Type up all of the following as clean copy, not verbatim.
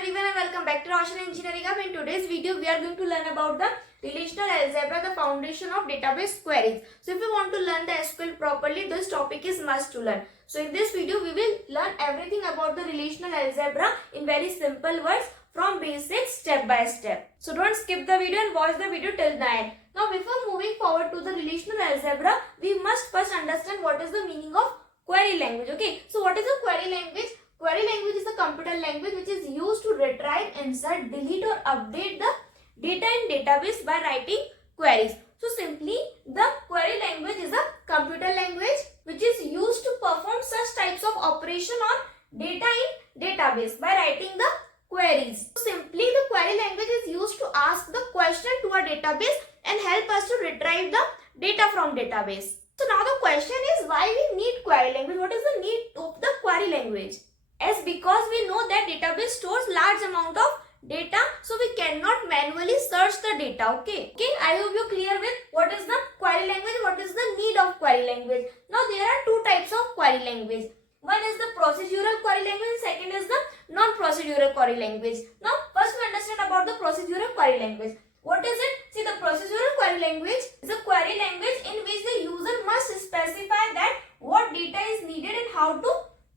everyone and welcome back to Roshan Engineering Hub. In today's video, we are going to learn about the relational algebra, the foundation of database queries. So if you want to learn the SQL properly, this topic is must to learn. So in this video, we will learn everything about the relational algebra in very simple words from basics step by step. So don't skip the video and watch the video till the end. Now before moving forward to the relational algebra, we must first understand what is the meaning of query language. Okay, so what is a query language? Query language is a computer language which is used to retrieve, insert, delete or update the data in database by writing queries. So simply, the query language is a computer language which is used to perform such types of operation on data in database by writing the queries. So simply, the query language is used to ask the question to a database and help us to retrieve the data from database. So now the question is, why we need query language? What is the need of the query language? As because we know that database stores large amount of data, so we cannot manually search the data. Okay, I hope you clear with what is the query language, what is the need of query language. Now there are two types of query language. One is the procedural query language, second is the non-procedural query language. Now first we understand about the procedural query language. What is it? See, the procedural query language is a query language in which the user must specify that what data is needed and how to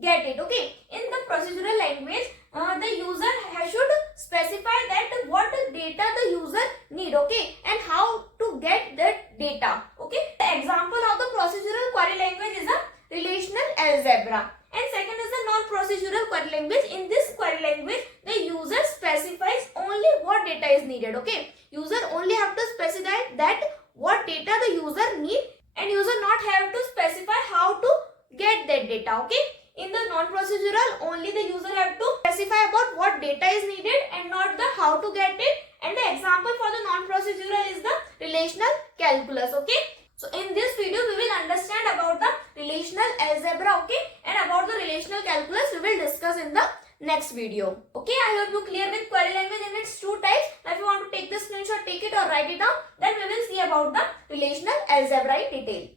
get it. Okay, in the procedural language, the user should specify that what data the user need, okay, and how to get that data. Okay, the example of the procedural query language is a relational algebra, and second is the non-procedural query language. In this query language, the user specifies only what data is needed. Okay, user only have to specify that what data the user need, and user not have to specify how to get that data. Okay, in the non-procedural, only the user have to specify about what data is needed and not the how to get it. And the example for the non-procedural is the relational calculus. Okay, so in this video we will understand about the relational algebra, okay, and about the relational calculus we will discuss in the next video. Okay, I hope you clear with query language and its two types. Now if you want to take the screenshot, take it or write it down. Then we will see about the relational algebra in detail.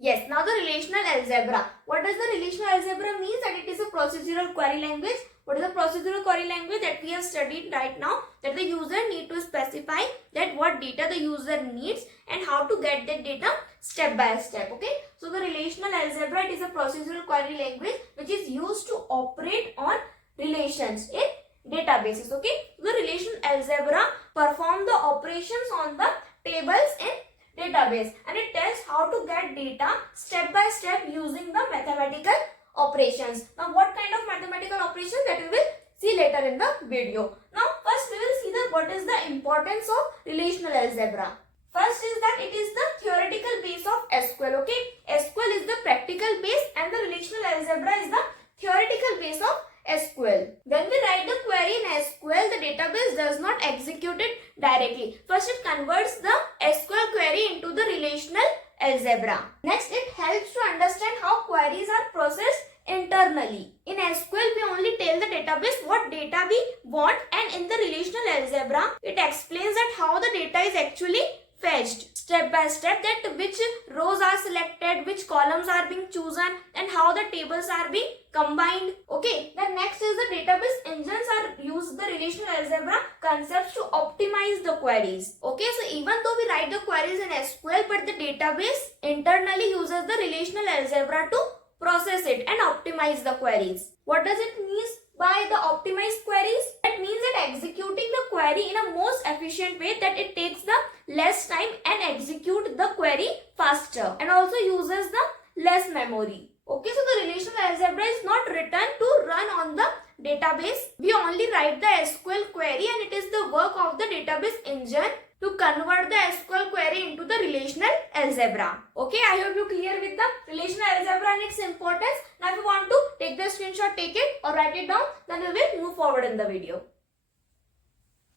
Yes, now the relational algebra. What does the relational algebra mean? That it is a procedural query language. What is a procedural query language? That we have studied right now, that the user need to specify that what data the user needs and how to get that data step by step. Okay, so the relational algebra, it is a procedural query language which is used to operate on relations in databases. Okay, the relational algebra perform the operations on the tables in database, and it tells how to get data step by step using the mathematical operations. Now what kind of mathematical operations, that we will see later in the video. Now first we will see the what is the importance of relational algebra. First is that it is the theoretical base of SQL. Okay, SQL is the practical base and the relational algebra is the theoretical base of SQL. When we write the query in SQL, the database does not execute it directly. First, it converts the SQL query into the relational algebra. Next, it helps to understand how queries are processed internally. In SQL, we only tell the database what data we want, and in the relational algebra, it explains that how the data is actually fetched step by step, that which rows are selected, which columns are being chosen, and how the tables are being combined. Okay, the next is the database engines are used the relational algebra concepts to optimize the queries. Okay, so even though we write the queries in SQL, but the database internally uses the relational algebra to process it and optimize the queries. What does it mean by the optimized queries? That means that executing the query in a most efficient way, that it takes the less time and execute the query faster, and also uses the less memory. Okay, so the relational algebra is not written to run on the database. We only write the SQL query, and it is the work of the database engine to convert the SQL query into the relational algebra. Okay, I hope you clear with the relational algebra and its importance. Now if you want to take the screenshot, take it or write it down, then we will move forward in the video.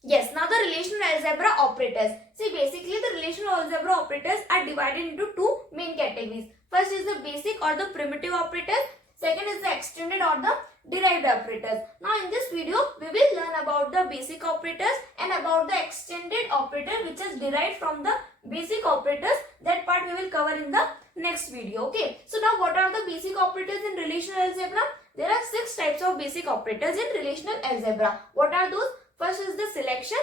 Yes, now the relational algebra operators. See, basically the relational algebra operators are divided into two main categories. First is the basic or the primitive operators. Second is the extended or the derived operators. Now in this video, we will learn about the basic operators and about the extended operator which is derived from the basic operators. That part we will cover in the next video. Okay, so now what are the basic operators in relational algebra? there are 6 types of basic operators in relational algebra. What are those? First is the selection,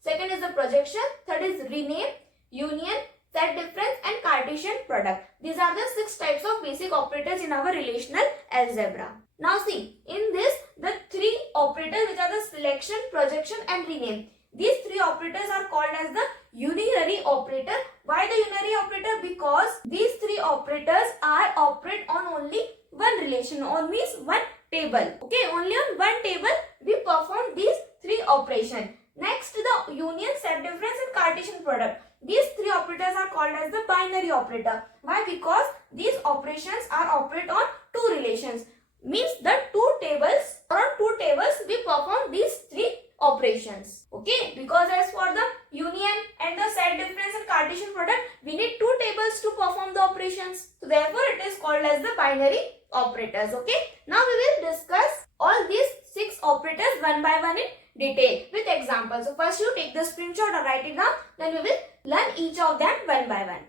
second is the projection, third is rename, union, set difference and Cartesian product. These are the 6 types of basic operators in our relational algebra. Now see, in this the 3 operators which are the selection, projection and rename. These 3 operators are called as the unary operator. Why the unary operator? Because these 3 operators are operate on only one relation, or means one table. Okay, only on one table we perform these 3 operations. Next, the union, set difference and Cartesian product. These 3 operators are called as the binary operator. Why? Because these operations are operate on 2 relations. Means the 2 tables, or on 2 tables we perform these 3 operations. Okay, because as for the union and the set difference and Cartesian product, we need 2 tables to perform the operations. So therefore it is called as the binary operators. Okay, now we will discuss all these 6 operators one by one in detail with examples. So first you take the screenshot or write it down, then we will learn each of them one by one.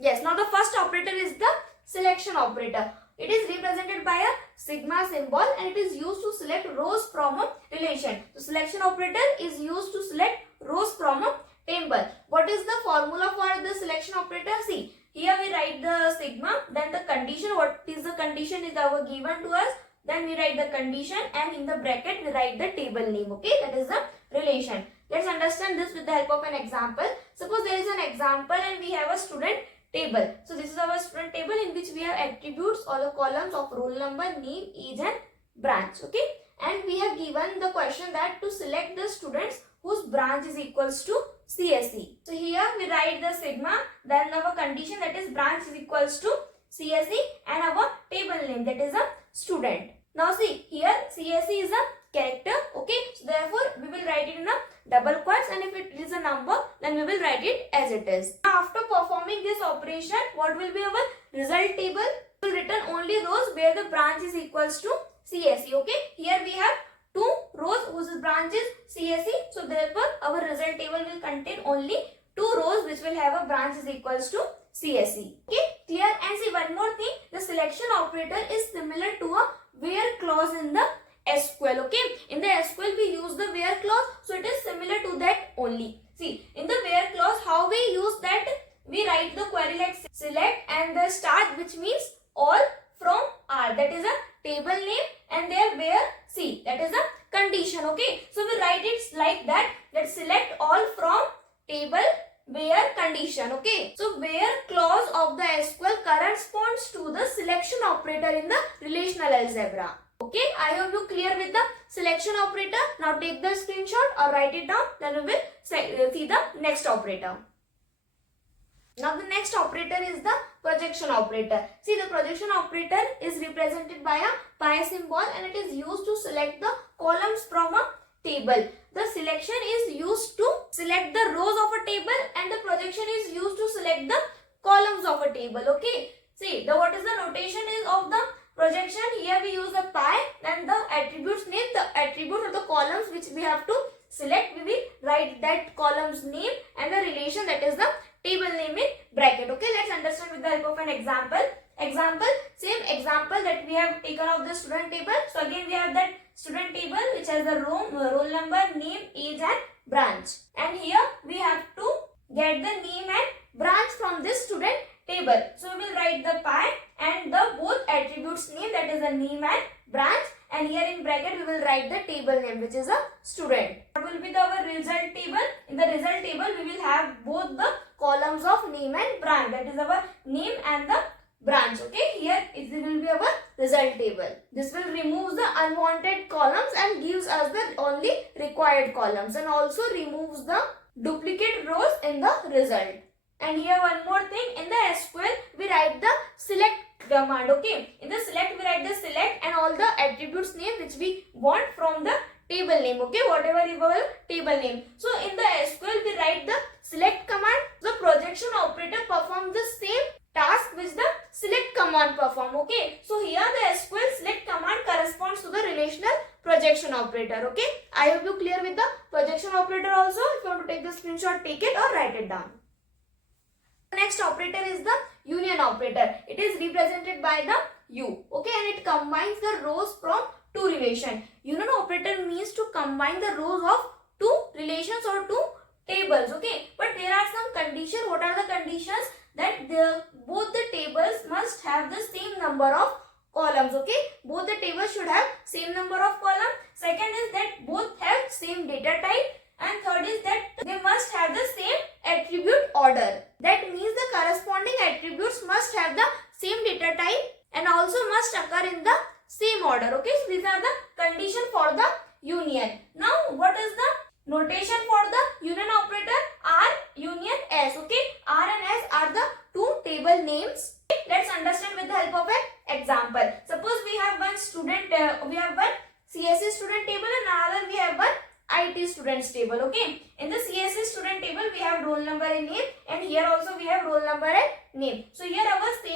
Yes, now the first operator is the selection operator. It is represented by a sigma symbol and it is used to select rows from a relation. The selection operator is used to select rows from a table. What is the formula for the selection operator? See, here we write the sigma, then the condition. What is the condition is our given to us. Then we write the condition and in the bracket we write the table name. Okay, that is the relation. Let's understand this with the help of an example. Suppose there is an example and we have a student table. So this is our student table in which we have attributes or the columns of roll number, name, age and branch. Okay, and we have given the question that to select the students whose branch is equals to CSE. So here we write the sigma, then our condition, that is branch is equals to CSE, and our table name, that is a student. Now see, here CSE is a character. Okay, so therefore we will write it in a double quotes, and if it is a number then we will write it as it is. Now after performing this operation, what will be our result table? We will return only rows where the branch is equals to CSE. Okay, here we have 2 rows whose branch is CSE, so therefore our result table will contain only 2 rows which will have a branch is equals to CSE. Okay, clear? And see, one more thing, the selection operator is similar to a where clause in the SQL. Okay, in the SQL we use the where clause, so it is similar to that only. See, in the where clause, how we use that? We write the query like select and the start, which means all from R, that is a table name, and there where C, that is a condition. Okay, so we write it like that, that select all from table where condition. Okay, so where clause of the SQL corresponds to the selection operator in the relational algebra. Okay, I hope you clear with the selection operator. Now take the screenshot or write it down, then we will see the next operator. Now the next operator is the projection operator. See, the projection operator is represented by a pi symbol and it is used to select the columns from a table. The selection is used to select the rows of a table and the projection is used to select the columns of a table. Okay, see, what is the notation is of the projection? Here we use the pi, then the attributes name, the attributes of the columns which we have to select, we will write that column's name and the relation, that is the table name in bracket. Okay, let's understand with the help of an example. Same example that we have taken of the student table. So again we have that student table which has the roll number, name, age and branch, and here we have to get the name and branch from this student table. So we will write the pi and the both attributes name, that is the name and branch, and here in bracket we will write the table name which is a student. What will be our result table? In the result table we will have both the columns of name and branch, that is our name and the branch. Okay, here it will be our result table. This will remove the unwanted columns and gives us the only required columns, and also removes the duplicate rows in the result. And here one more thing, in the SQL we write the select command. Okay, in the select we write the select and all the attributes name which we want from the table name. Okay, whatever is our table name. So in the SQL we write the select command. The projection operator performs the same task which the select command perform. Okay, so here the SQL select command corresponds to the relational projection operator. Okay, I hope you clear with the projection operator also. If you want to take the screenshot, take it or write it down. The next operator is the union operator. It is represented by the U. Okay, and it combines the rows from two relations. Union operator means to combine the rows of two relations or two tables. Okay, but there are some conditions. What are the conditions? That both the tables must have the same number of columns. Okay, both the tables should have same number of columns. Second is that both have same data type, and third is that they must have the same attribute order. That means the corresponding attributes must have the same data type and also must occur in the same order. Okay, so these are the condition for the union. Now what is the notation for the union operator? R union S. Okay, R and S are the two table names. Okay, let's understand with the help of an example. Suppose we have one student, we have one CSE student table and another we have one IT students table. Okay, in the CSE student table we have roll number and name, and here also we have roll number and name. So here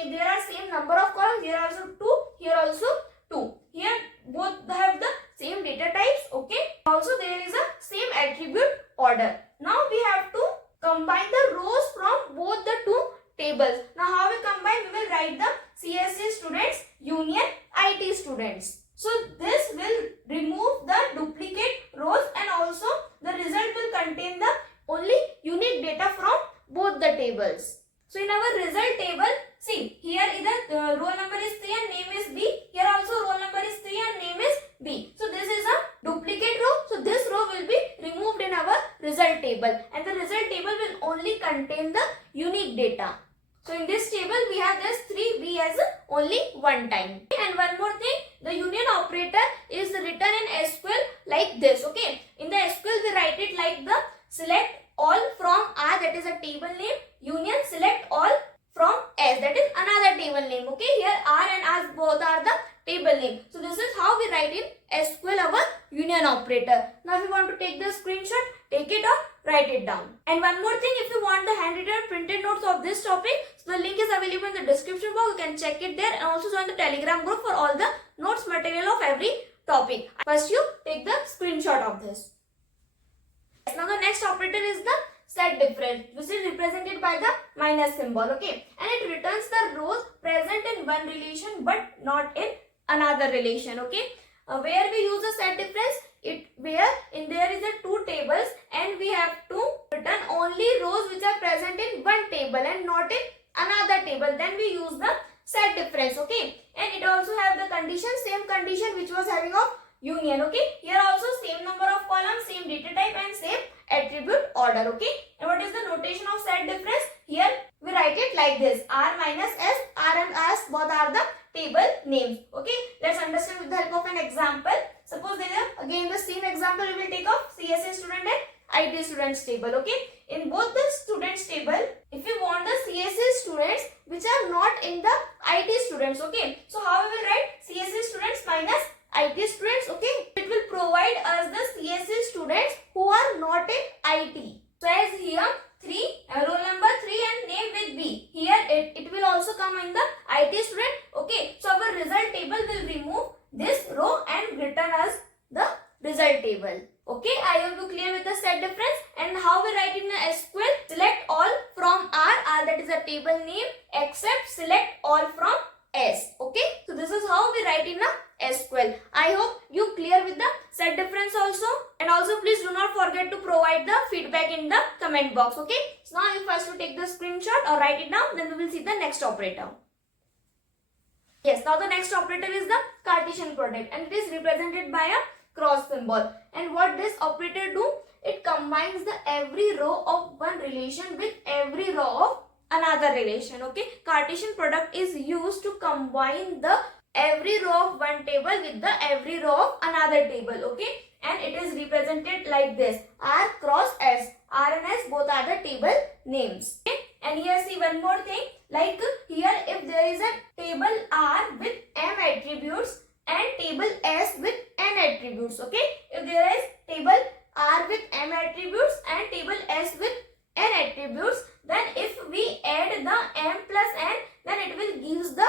there are same number of columns. Here also 2, here also 2. Here both have the same data types. Okay, also there is a same attribute order. Now we have to combine the rows from both the two tables. Now how we combine? We will write the CSE students union IT students. So this will remove the duplicate rows and also the result will contain the only unique data from both the tables. So in our result table, see here either roll number is 3 and name is B. Here also roll number is 3 and name is B. So this is a duplicate row. So this row will be removed in our result table, and the result table will only contain the unique data. So in this table we have this 3B as only one time. And one more thing, the union operator is written in SQL like this. Okay, in the SQL we write it like the select all from R, that is a table name, union select all from S, that is another table name. Okay, here R and S both are the table name. So this is how we write in SQL our union operator. Now if you want to take the screenshot, take it or write it down. And one more thing, if you want the handwritten printed notes of this topic, so the link is available in the description box. You can check it there, and also join the Telegram group for all the notes material of every topic. First you take the screenshot of this. Now the next operator is the set difference, which is represented by the minus symbol. Okay, and it returns the rows present in one relation but not in another relation. Okay, where we use a set difference, where in there is a two tables and we have to return only rows which are present in one table and not in another table, then we use the set difference. Okay, and it also have the condition, same condition which was having of union. Okay, here also same number of columns, same data type and same attribute order. Okay, and what is the notation of set difference? Here we write it like this: R minus S. R and S both are the table names. Okay, let's understand with the help of an example. Suppose there is again the same example we will take of CSE student and IT students table. Okay, in both the students table, if you want the CSE students which are not in the IT students, okay, so how we will write CSE students minus IT students. Okay, it will provide us the CSE students who are not in IT. So as here 3, roll number 3 and name with B. Here it will also come in the IT student. Okay, so our result table will remove this row and return us the result table. Okay, I hope you clear with the set difference. And how we write in the SQL, select all from R, that is a table name, except select all from S. Okay, so this is how we write in the SQL. I hope you clear with the set difference also. And also please do not forget to provide the feedback in the comment box. Okay, so now you first take the screenshot or write it down, then we will see the next operator. Yes, now the next operator is the Cartesian product, and it is represented by a cross symbol. And what this operator do? It combines the every row of one relation with every row of another relation. Okay, Cartesian product is used to combine the every row of one table with the every row of another table. Okay, and it is represented like this: R cross S. R and S both are the table names. Okay, and here see one more thing, like here if there is a table R with M attributes and table S with N attributes. Okay, if there is table R with M attributes and table S with N attributes, then if we add the M plus N, then it will give the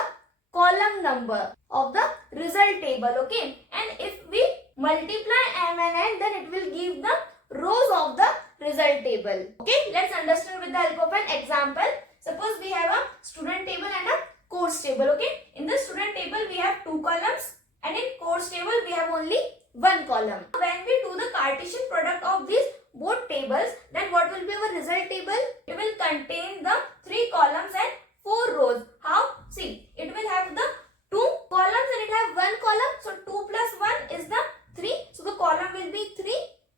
column number of the result table. Okay, and if we multiply M and N, then it will give the rows of the result table. Okay, let's understand with the help of an example. Suppose we have a student table and a course table. Okay, in the student table we have 2 columns and in course table we have only 1 column. When we do the Cartesian product of these both tables, then what will be our result table? It will contain the 3 columns and 4 rows. How? See, it will have the 2 columns and it have 1 column. So 2 plus 1 is the 3. So the column will be 3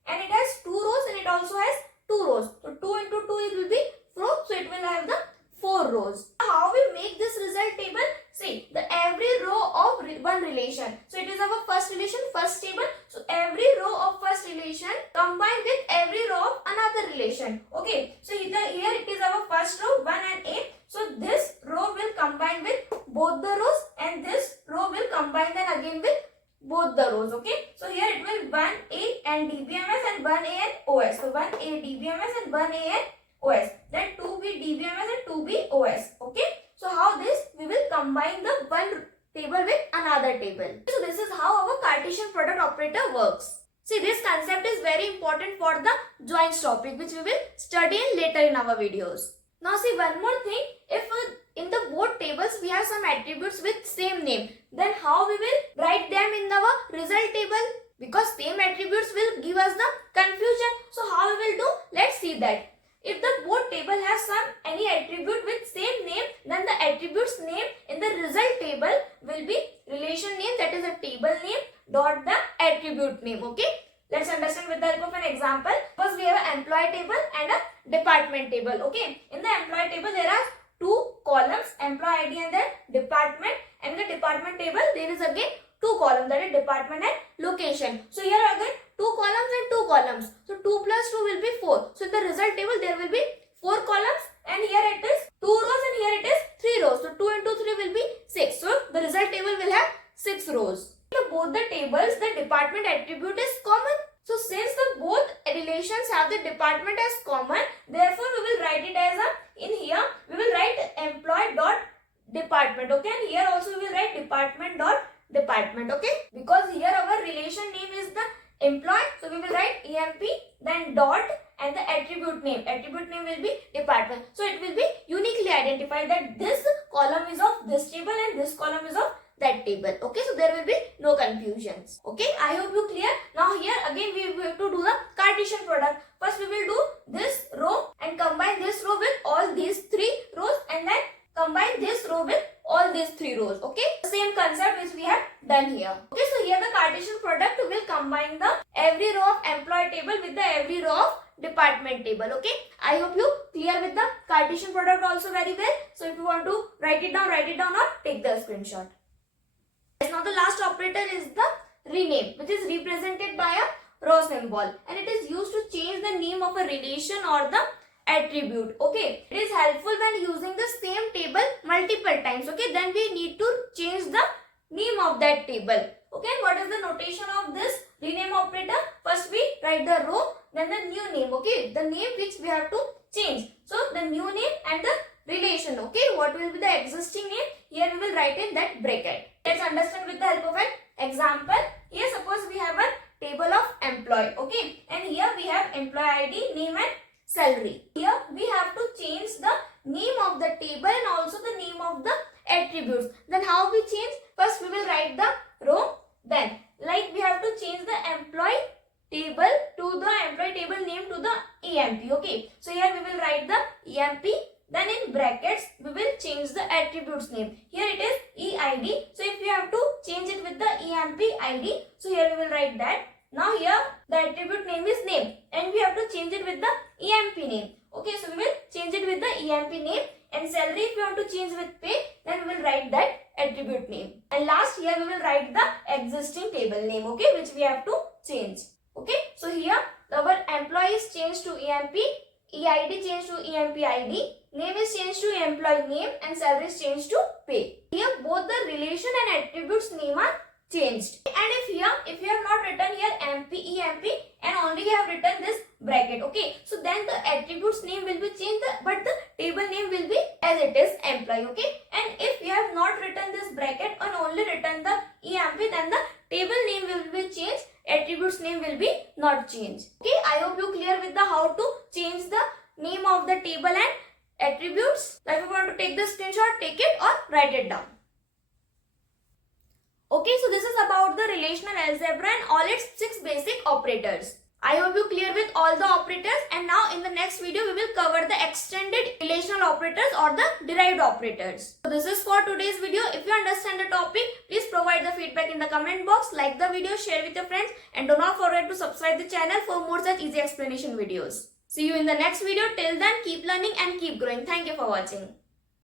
and it has 2 rows and it also has 2 rows. So 2 into 2 it will be 4. So it will have the 4 rows. How we make this result table? See, the every row of one relation. So it is our first relation, first table. So every row of first relation combined with every row of another relation. Okay. So here it is our first row 1 and A. So this row will combine with both the rows and this row will combine then again with both the rows. Okay. So here it will 1A and DBMS and 1A and OS. So 1A DBMS and 1A and OS. Then 2B DBMS and 2B OS. Okay. So how this? We will combine the one table with another table. So this is how our Cartesian product operator works. See, this concept is very important for the joins topic which we will study later in our videos. Now see, one more thing. If in the both tables we have some attributes with same name, then how we will write them in our result table? Because same attributes will give us the confusion. So how we will do? Let's see that. If the both table has any attribute with same name, then the attribute's name in the result table will be relation name, that is a table name dot the attribute name. Okay. Let's understand with the help of an example. First we have an employee table and a department table. Okay. In the employee table there are 2 columns, employee ID and the department. And in the department table there is again 2 columns, that is department and location. So here again 2 columns and 2 columns. So 2 plus 2 will be 4. So in the result table there will be 4 columns and here it is 2 rows and here it is 3 rows. So 2 into 3 will be 6. So the result table will have 6 rows. In both the tables the department attribute is common. So since the both relations have the department as common, therefore we will write it as in here we will write employee dot department. Okay, and here also we will write department dot department. Okay, because here our relation name is the employee, so we will write EMP then dot and the attribute name will be department. So it will be uniquely identified that this column is of this table and this column is of that table. Okay, so there will be no confusions. Okay, I hope you clear. Now here again we have to do the Cartesian product. First we will do this row and combine this row with all these 3 rows and then combine this row with all these 3 rows. Okay, the same concept which we have done here. Okay, so here the Cartesian product will combine the every row of employee table with the every row of department table. Okay, I hope you clear with the Cartesian product also very well. So if you want to write it down or take the screenshot. Now the last operator is the rename, which is represented by a row symbol and it is used to change the name of a relation or the attribute. Okay, it is helpful when using the same table multiple times. Okay, then we need to change the name of that table. Okay, and what is the notation of this rename operator? First we write the row, then the new name. Okay, the name which we have to change. So the new name and the relation. Okay, what will be the existing name? Here we will write in that bracket. Let's understand with the help of an example. Here suppose we have a table of employee. Okay, and here we have employee ID, name and salary. Here we have to change the name of the table and also the name of the attributes. Then how we change? First we will write the row. Then like we have to change the employee table to the employee table name to the EMP. Okay, so here we will write the EMP. Then in brackets we will change the attributes name. Here it is EID. So if we have to change it with the EMP ID, so here we will write that. Now here the attribute name is name and we have to change it with the EMP name. Okay, so we will change it with the EMP name, and salary if we want to change with pay, then we will write that attribute name. And last here we will write the existing table name, okay, which we have to change. Okay, so here our employee is changed to EMP, EID changed to EMP ID, name is changed to employee name, and salary is changed to pay. Here both the relation and attributes name are changed. And if you have not written here MP, EMP and only you have written this bracket, okay, so then the attributes name will be changed, but the table name will be as it is employee, okay. And if you have not written this bracket and only written the EMP, then the table name will be changed, attributes name will be not changed. Okay, I hope you clear with the how to change the name of the table and attributes. So if you want to take the screenshot, take it or write it down. Okay, so this is about the relational algebra and all its 6 basic operators. I hope you clear with all the operators, and now in the next video we will cover the extended relational operators or the derived operators. So this is for today's video. If you understand the topic, please provide the feedback in the comment box, like the video, share with your friends, and do not forget to subscribe the channel for more such easy explanation videos. See you in the next video. Till then, keep learning and keep growing. Thank you for watching.